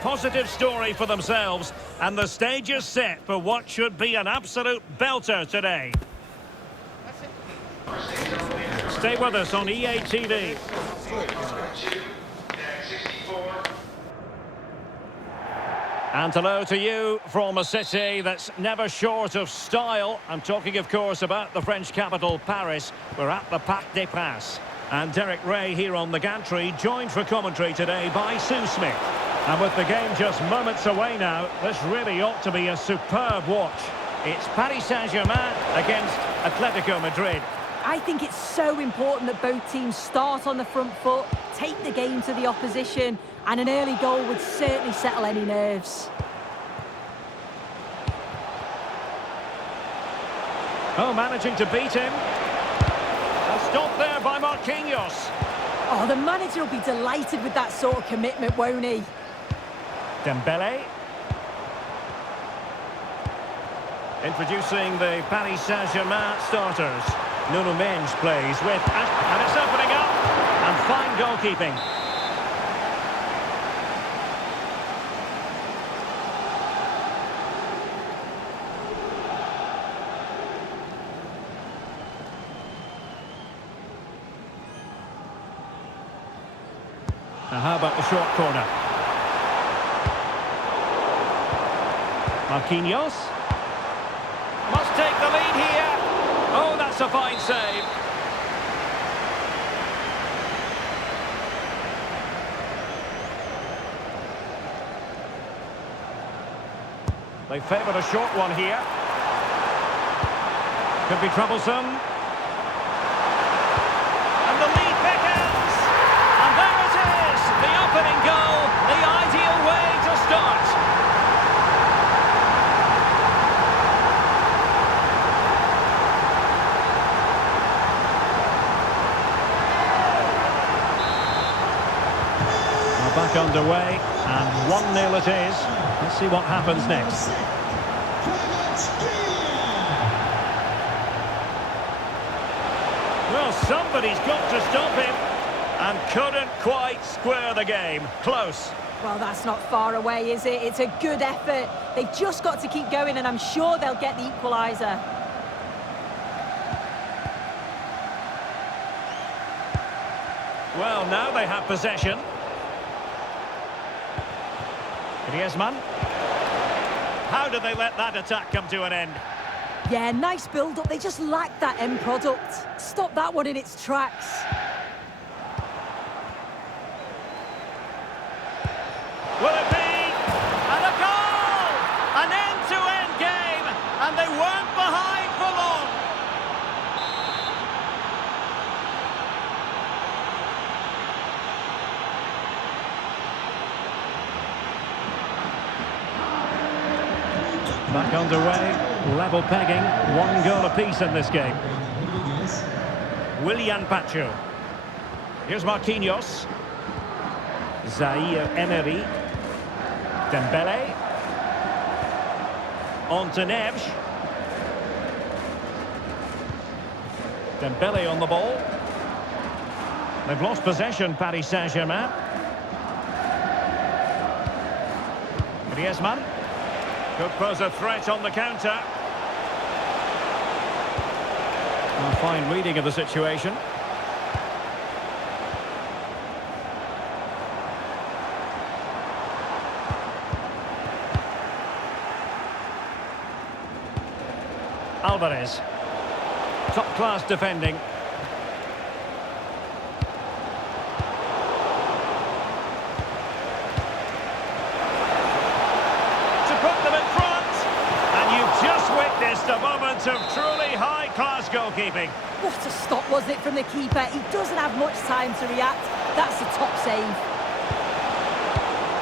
positive story for themselves, and the stage is set for what should be an absolute belter today. Stay with us on EA TV. And hello to you from a city that's never short of style. I'm talking, of course, about the French capital, Paris. We're at the Parc des Princes. And Derek Ray here on the gantry, joined for commentary today by Sue Smith. And with the game just moments away now, this really ought to be a superb watch. It's Paris Saint-Germain against Atletico Madrid. I think it's so important that both teams start on the front foot, take the game to the opposition, and an early goal would certainly settle any nerves. Oh, managing to beat him. And stopped there by Marquinhos. Oh, the manager will be delighted with that sort of commitment, won't he? Dembele. Introducing the Paris Saint-Germain starters. Nuno Mendes plays with, and it's opening up, and fine goalkeeping. Now how about the short corner? Marquinhos. Must take the lead here. Oh, that's a fine save. They favoured a short one here. Could be troublesome. And the lead beckons. And there it is. The opening goal. The ideal way to start. Back underway, and 1-0 it is. Let's see what happens next. Well, somebody's got to stop him, and couldn't quite square the game. Close. Well, that's not far away, is it? It's a good effort. They've just got to keep going, and I'm sure they'll get the equaliser. Well, now they have possession. Griezmann. How did they let that attack come to an end? Yeah, nice build-up. They just lacked that end product. Stop that one in its tracks. Will it be? And a goal! An end-to-end game, and they weren't behind for long. Back underway, level pegging, 1 goal apiece in this game. Willian Pacho. Here's Marquinhos. Zaire Emery. Dembele. On to Neves. Dembele on the ball. They've lost possession, Paris Saint-Germain. Griezmann. Could pose a threat on the counter. A fine reading of the situation. Alvarez. Top-class defending. A moment of truly high-class goalkeeping. What a stop was it from the keeper. He doesn't have much time to react. That's a top save.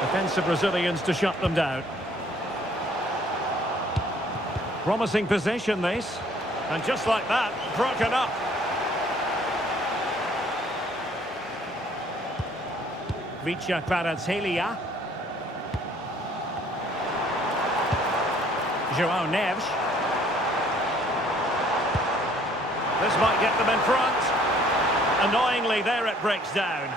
Defensive Brazilians to shut them down. Promising possession, this. And just like that, broken up. Vicha Kvaratskhelia. João Neves. This might get them in front. Annoyingly, there it breaks down.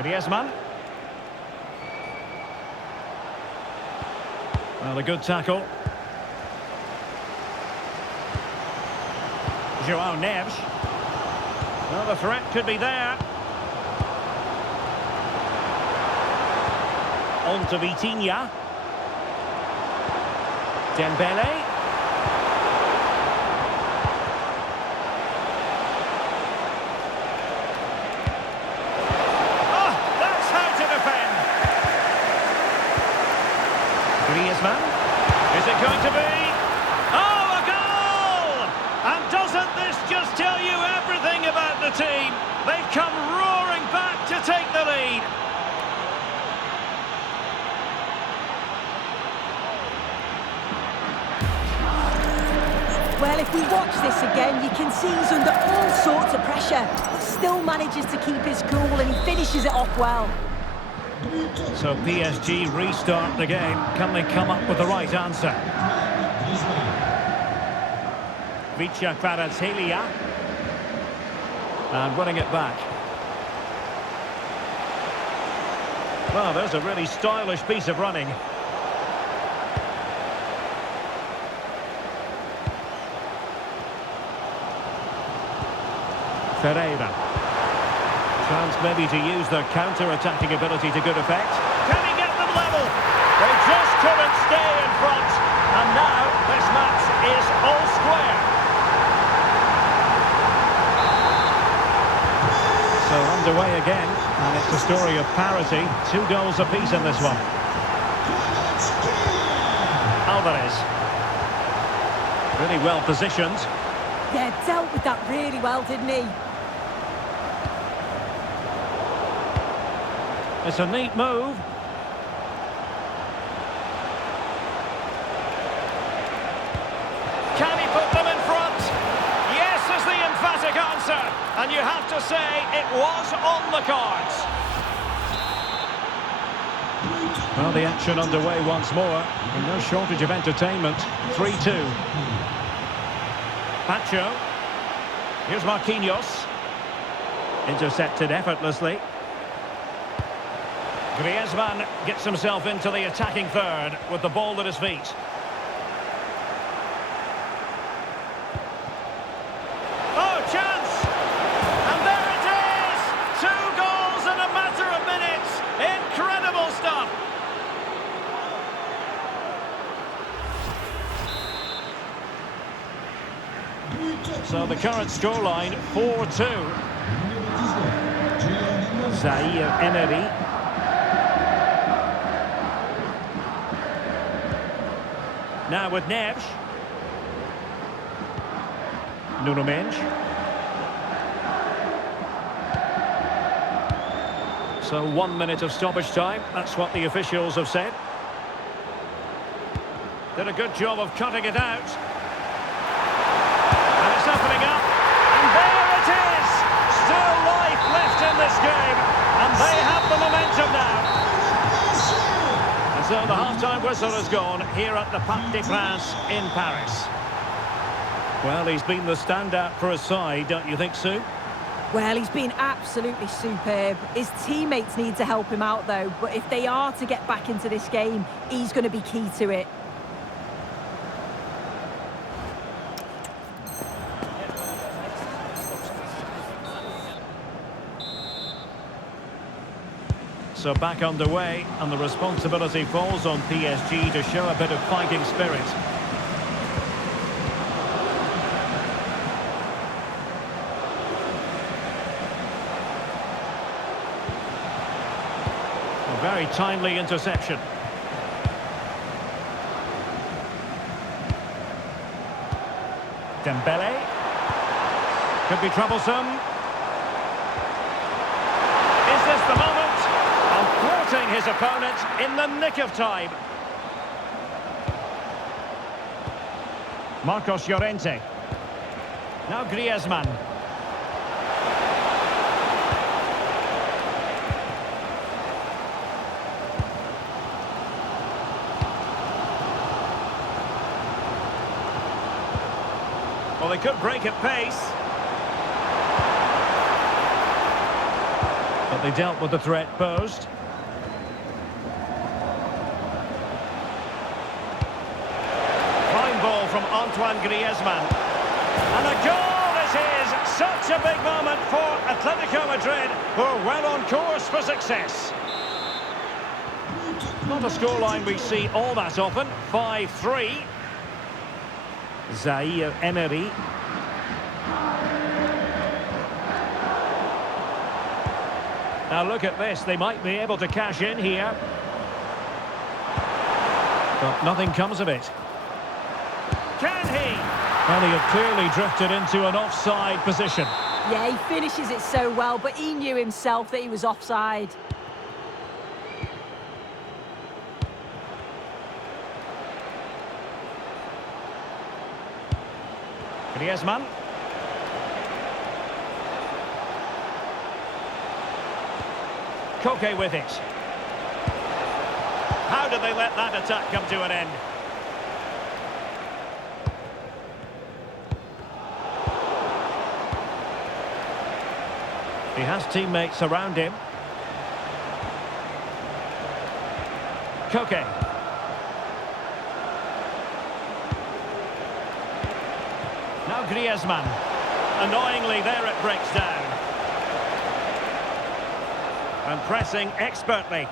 Griezmann. Well, a good tackle. João Neves. Well, the threat could be there. On to Vitinha. Dembele. Oh, that's how to defend. Griezmann. Is it going to be? Oh, a goal! And doesn't this just tell you everything about the team? They've come roaring back to take the lead. Well, if we watch this again, you can see he's under all sorts of pressure, but still manages to keep his cool and he finishes it off well. So PSG restart the game. Can they come up with the right answer? Vicha Kvaratskhelia. And running it back. Well, there's a really stylish piece of running. Ferreira. Chance maybe to use their counter-attacking ability to good effect. Can he get them level? They just couldn't stay in front. And now this match is all square. So underway again. And it's a story of parity. 2 goals apiece in this one. Alvarez. Really well positioned. Yeah, dealt with that really well, didn't he? It's a neat move. Can he put them in front? Yes is the emphatic answer. And you have to say it was on the cards. Well, the action underway once more. And no shortage of entertainment. 3-2. Pacho. Here's Marquinhos. Intercepted effortlessly. Griezmann gets himself into the attacking third with the ball at his feet. Oh, chance! And there it is! 2 goals in a matter of minutes! Incredible stuff! So the current scoreline, 4-2. Zaire Emery. Now with Neves. Nuno Mendes. So 1 minute of stoppage time. That's what the officials have said. Did a good job of cutting it out. And it's opening up. And there it is! Still life left in this game. And they have the momentum now. So the half-time whistle has gone here at the Parc des Princes in Paris. Well, he's been the standout for his side, don't you think, Sue? Well, he's been absolutely superb. His teammates need to help him out, though. But if they are to get back into this game, he's going to be key to it. So back underway, and the responsibility falls on PSG to show a bit of fighting spirit. A very timely interception. Dembele. Could be troublesome. Is this the moment? Thwarting his opponent in the nick of time. Marcos Llorente. Now Griezmann. Well, they could break at pace. But But they dealt with the threat posed. Fine ball from Antoine Griezmann. And a goal it is! Such a big moment for Atletico Madrid, who are well on course for success. Not a scoreline we see all that often. 5-3. Zaire Emery. Now look at this, they might be able to cash in here. But nothing comes of it. Can he? Well, he had clearly drifted into an offside position. Yeah, he finishes it so well, but he knew himself that he was offside. Griezmann. Koke with it. How did they let that attack come to an end? He has teammates around him. Koke. Now Griezmann. Annoyingly, there it breaks down. And pressing expertly.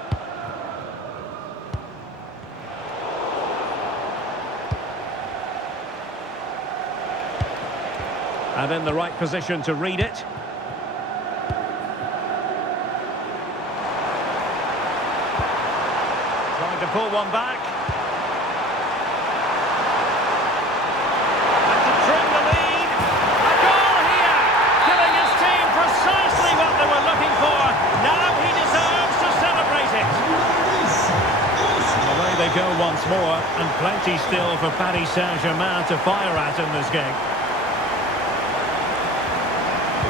And in the right position to read it. Trying to pull one back. And to trim the lead. A goal here! Giving his team precisely what they were looking for. Now he deserves to celebrate it. And away they go once more. And plenty still for Paris Saint-Germain to fire at in this game.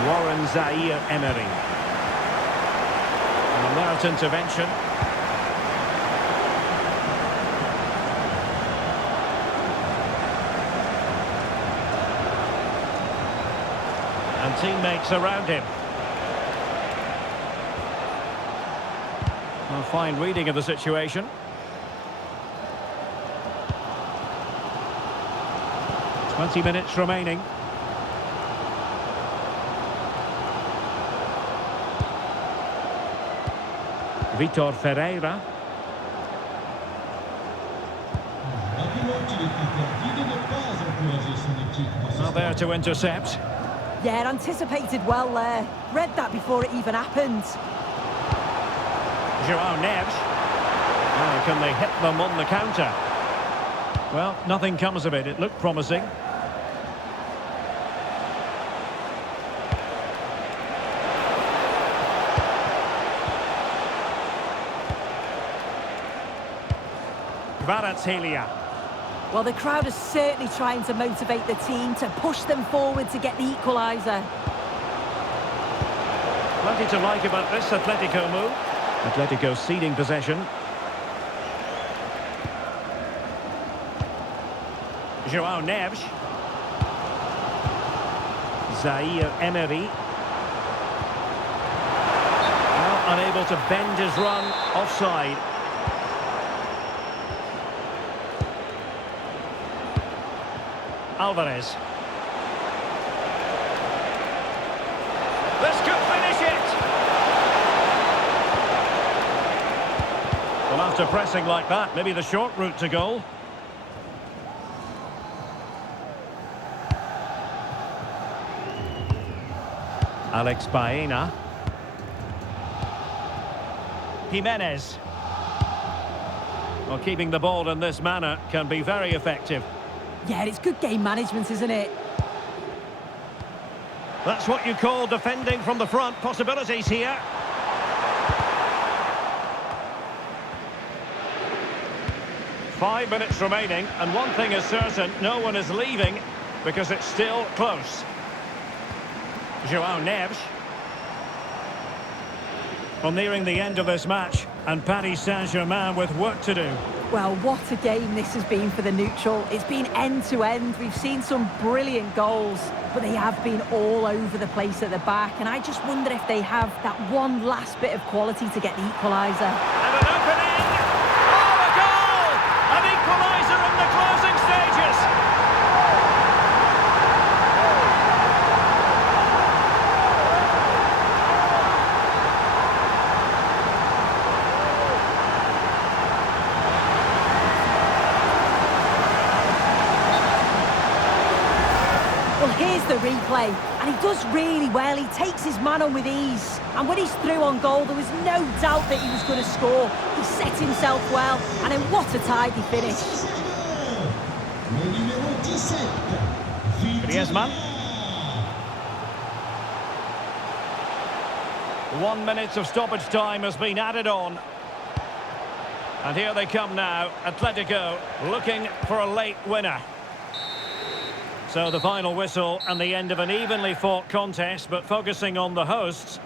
Warren Zaire Emery. An alert intervention. And teammates around him. A fine reading of the situation. "20 minutes remaining. Vitor Ferreira. Now there to intercept. Yeah, anticipated well there. Read that before it even happened. Joao Neves. Oh, can they hit them on the counter? Well, nothing comes of it. It looked promising. Kvaratskhelia. Well, the crowd is certainly trying to motivate the team to push them forward to get the equaliser. Plenty to like about this Atletico move. Atletico ceding possession. Joao Neves. Zaire Emery. Well, unable to bend his run. Offside. Alvarez. This could finish it! Well, after pressing like that, maybe the short route to goal. Alex Baena. Jimenez. Well, keeping the ball in this manner can be very effective. Yeah, it's good game management, isn't it? That's what you call defending from the front. Possibilities here. Five minutes remaining, and one thing is certain, no one is leaving because it's still close. Joao Neves. Well, nearing the end of this match, and Paris Saint-Germain with work to do. Well, what a game this has been for the neutral. It's been end-to-end. We've seen some brilliant goals, but they have been all over the place at the back. And I just wonder if they have that one last bit of quality to get the equaliser. And an opening! Oh, a goal! An equaliser in the closing stages! Well, here's the replay, and he does really well. He takes his man on with ease. And when he's through on goal, there was no doubt that he was going to score. He set himself well, and then what a tidy finish. Griezmann. 1 minute of stoppage time has been added on. And here they come now, Atletico looking for a late winner. So the final whistle and the end of an evenly fought contest, but focusing on the hosts.